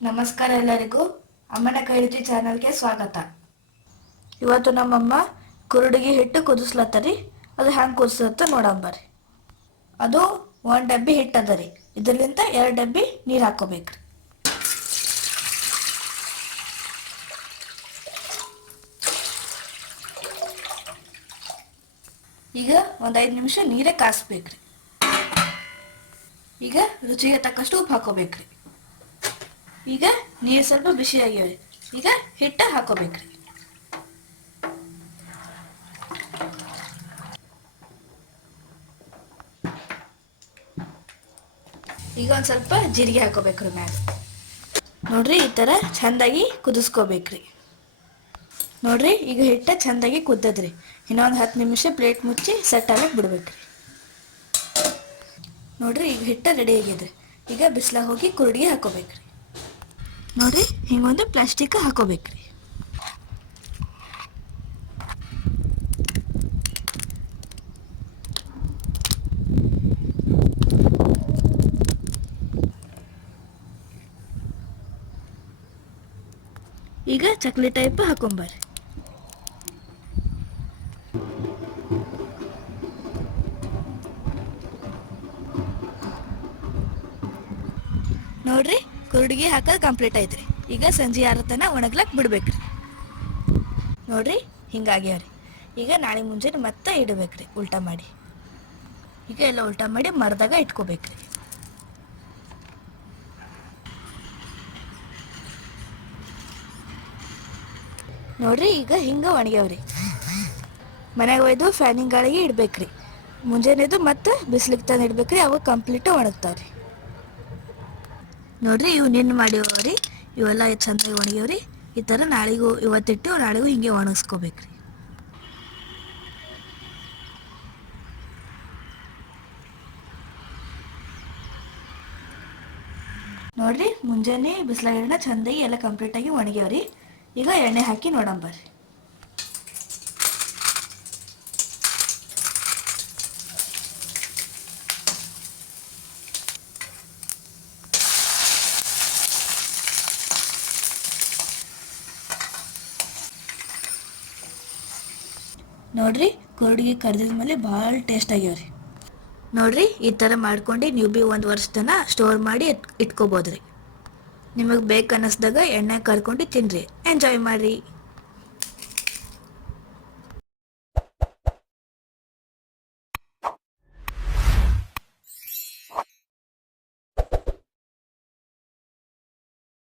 ನಮಸ್ಕಾರ ಎಲ್ಲರಿಗೂ. ಅಮ್ಮನ ಕೈರುಚಿ ಚಾನಲ್ಗೆ ಸ್ವಾಗತ. ಇವತ್ತು ನಮ್ಮಮ್ಮ ಕುರುಡಿಗೆ ಹಿಟ್ಟು ಕುದಿಸ್ಲತ್ತರಿ. ಅದು ಹ್ಯಾಂಗೆ ಕುದಿಸತ್ತ ನೋಡಂಬರ್ರಿ. ಅದು 1 ಡಬ್ಬಿ ಹಿಟ್ಟು ಅದ ರೀ. ಇದರಿಂದ 2 ಡಬ್ಬಿ ನೀರು ಹಾಕೋಬೇಕ್ರಿ. ಈಗ ಒಂದು 5 ನಿಮಿಷ ನೀರೇ ಕಾಸ್ಬೇಕ್ರಿ. ಈಗ ರುಚಿಗೆ ತಕ್ಕಷ್ಟು ಉಪ್ಪು ಹಾಕೋಬೇಕ್ರಿ. ಈಗ ನೀರು ಸ್ವಲ್ಪ ಬಿಸಿ ಆಗ್ಯಾವ. ಈಗ ಹಿಟ್ಟ ಹಾಕೋಬೇಕ್ರಿ. ಈಗ ಒಂದು ಸ್ವಲ್ಪ ಜೀರಿಗೆ ಹಾಕೋಬೇಕ್ರಿ ಮ್ಯಾಗ. ನೋಡ್ರಿ, ಈ ಥರ ಚೆಂದಾಗಿ ಕುದಿಸ್ಕೋಬೇಕ್ರಿ. ನೋಡ್ರಿ, ಈಗ ಹಿಟ್ಟ ಚೆಂದಾಗಿ ಕುದ್ದದ್ರಿ. ಇನ್ನೊಂದು 10 ನಿಮಿಷ ಪ್ಲೇಟ್ ಮುಚ್ಚಿ ಸೆಟ್ ಆಗಕ್ಕೆ ಬಿಡ್ಬೇಕ್ರಿ. ನೋಡ್ರಿ, ಈಗ ಹಿಟ್ಟ ರೆಡಿ ಆಗ್ಯದ್ರಿ. ಈಗ ಬಿಸಿಲಾಗ ಹೋಗಿ ಕುರುಡಿಗೆ ಹಾಕೋಬೇಕ್ರಿ. ನೋಡ್ರಿ, ಹಿಂಗೊಂದು ಪ್ಲಾಸ್ಟಿಕ್ ಹಾಕೋಬೇಕ್ರಿ. ಈಗ ಚಕ್ಲಿ ಟೈಪ್ ಹಾಕೊಂಬರ್ರಿ. ನೋಡ್ರಿ, ಕುರುಡಿಗೆ ಹಾಕೋದು ಕಂಪ್ಲೀಟ್ ಐತ್ರಿ. ಈಗ ಸಂಜೆ ಆರತನ ಒಣಗ್ಲಕ್ಕೆ ಬಿಡ್ಬೇಕ್ರಿ. ನೋಡ್ರಿ, ಹಿಂಗಾಗ್ಯಾವ್ರಿ. ಈಗ ನಾಳೆ ಮುಂಜಾನೆ ಮತ್ತೆ ಇಡಬೇಕ್ರಿ ಉಲ್ಟಾ ಮಾಡಿ. ಈಗ ಎಲ್ಲ ಉಲ್ಟಾ ಮಾಡಿ ಮರದಾಗ ಇಟ್ಕೋಬೇಕ್ರಿ. ನೋಡ್ರಿ, ಈಗ ಹಿಂಗೆ ಒಣಗ್ಯಾವ್ರಿ. ಮನೆಗೆ ಒಯ್ದು ಫ್ಯಾನಿಂಗ್ ಗಾಳಿಗೆ ಇಡ್ಬೇಕ್ರಿ. ಮುಂಜಾನೆದು ಮತ್ತೆ ಬಿಸಿಲಿಗೆ ತಂದು ಇಡ್ಬೇಕ್ರಿ. ಅವು ಕಂಪ್ಲೀಟ್ ಒಣಗ್ತಾವ್ರಿ. ನೋಡ್ರಿ, ಇವು ನಿನ್ನ ಮಾಡಿವ್ರಿ. ಇವೆಲ್ಲ ಚಂದಾಗಿ ಒಣಗ್ಯಾವ್ರಿ. ಈ ಥರ ನಾಳೆಗೂ ಇವತ್ತಿಟ್ಟು ನಾಳೆಗೂ ಹಿಂಗೆ ಒಣಗಿಸ್ಕೋಬೇಕ್ರಿ. ನೋಡ್ರಿ, ಮುಂಜಾನೆ ಬಿಸಿಲಾಗಿಡನ ಚಂದಾಗಿ ಎಲ್ಲ ಕಂಪ್ಲೀಟಾಗಿ ಒಣಗ್ಯಾವ್ರಿ. ಈಗ ಎಣ್ಣೆ ಹಾಕಿ ನೋಡಂಬರ್ರಿ. ನೋಡ್ರಿ, ಕುರುಡಿಗೆ ಕರ್ದಿದ್ಮೇಲೆ ಭಾಳ ಟೇಸ್ಟ್ ಆಗ್ಯಾವ್ರಿ. ನೋಡ್ರಿ, ಈ ಥರ ಮಾಡ್ಕೊಂಡು ನೀವು ಭೀ 1 ವರ್ಷ ತನಕ ಸ್ಟೋರ್ ಮಾಡಿ ಇಟ್ಕೋಬೋದ್ರಿ. ನಿಮಗೆ ಬೇಕು ಅನ್ನಿಸ್ದಾಗ ಎಣ್ಣೆ ಕರ್ಕೊಂಡು ತಿನ್ನಿರಿ. ಎಂಜಾಯ್ ಮಾಡಿರಿ.